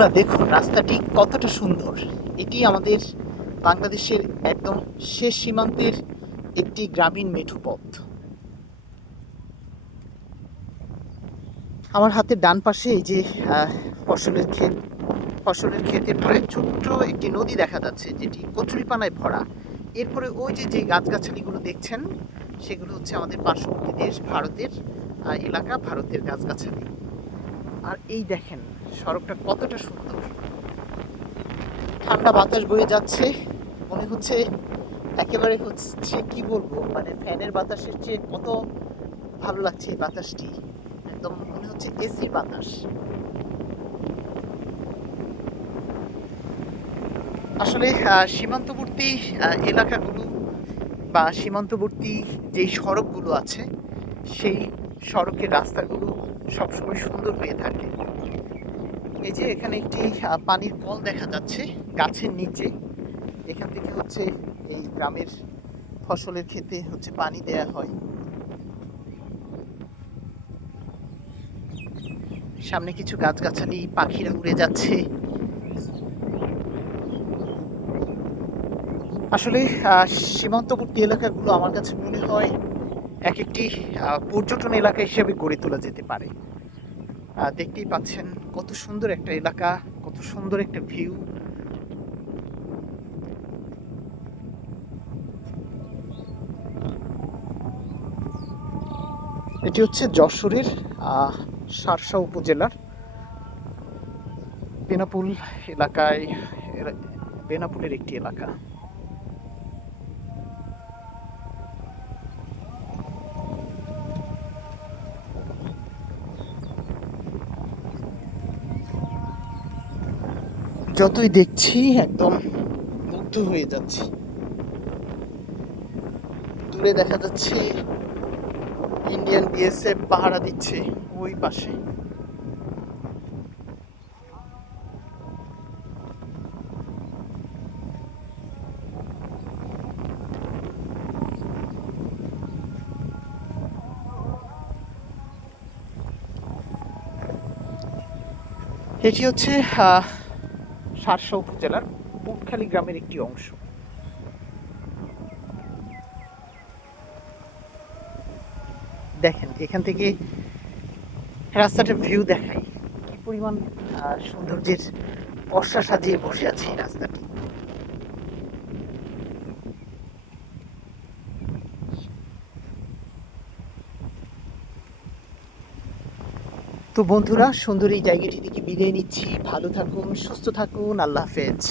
বন্ধুরা দেখুন রাস্তাটি কতটা সুন্দর। এটি আমাদের বাংলাদেশের একদম শেষ সীমান্তের একটি গ্রামীণ মেঠো পথ। আমার হাতের ডান পাশে এই যে ফসলের ক্ষেত, ফসলের ক্ষেতের পরে ছোট্ট একটি নদী দেখা যাচ্ছে যেটি কচুরিপানায় ভরা। এরপরে ওই যে যে গাছগাছালিগুলো দেখছেন সেগুলো হচ্ছে আমাদের পার্শ্ববর্তী দেশ ভারতের এলাকা, ভারতের গাছগাছালি। আর এই দেখেন সড়কটা কতটা সুন্দর, ঠান্ডা বাতাস বয়ে যাচ্ছে, মনে হচ্ছে একেবারে হচ্ছে কি বলবো, মানে ফ্যানের বাতাসের চেয়ে কত ভালো লাগছে এই বাতাসটি। একদম মনে হচ্ছে এসির বাতাস। আসলে সীমান্তবর্তী এলাকাগুলো বা সীমান্তবর্তী যেই সড়কগুলো আছে সেই সড়কের রাস্তাগুলো সবসময় সুন্দর হয়ে থাকে। এই যে এখানে একটি পানির কল দেখা যাচ্ছে গাছের নিচে। এখান থেকে হচ্ছে এই গ্রামের ফসলের ক্ষেতে হচ্ছে পানি দেয়া হয়। সামনে কিছু গাছগাছালি, পাখিরা উড়ে যাচ্ছে। আসলে সীমান্তবর্তী এলাকাগুলো আমার কাছে মনে হয় এক একটি পর্যটন এলাকা হিসেবে গড়ে তোলা যেতে পারে। দেখতেই পাচ্ছেন কত সুন্দর একটা এলাকা, কত সুন্দর একটা ভিউ। এটি হচ্ছে যশোরের শার্শা উপজেলার বেনাপোল এলাকায়, বেনাপোলের একটি এলাকা। যতই দেখছি একদম মুগ্ধ হয়ে যাচ্ছি। দূরে দেখা যাচ্ছে ইন্ডিয়ান বিএসএফ পাহারা দিচ্ছে ওই পাশে। এটি হচ্ছে শার্শা উপজেলার পুটখালি গ্রামের একটি অংশ। দেখেন এখান থেকে রাস্তাটার ভিউ দেখাই, কি পরিমাণ সৌন্দর্যের পর্ষা সাজিয়ে বসে আছে এই রাস্তাটি। তো বন্ধুরা, সুন্দর এই জায়গাটি থেকে বিদায় নিচ্ছি। ভালো থাকুন, সুস্থ থাকুন, আল্লাহ হাফেজ।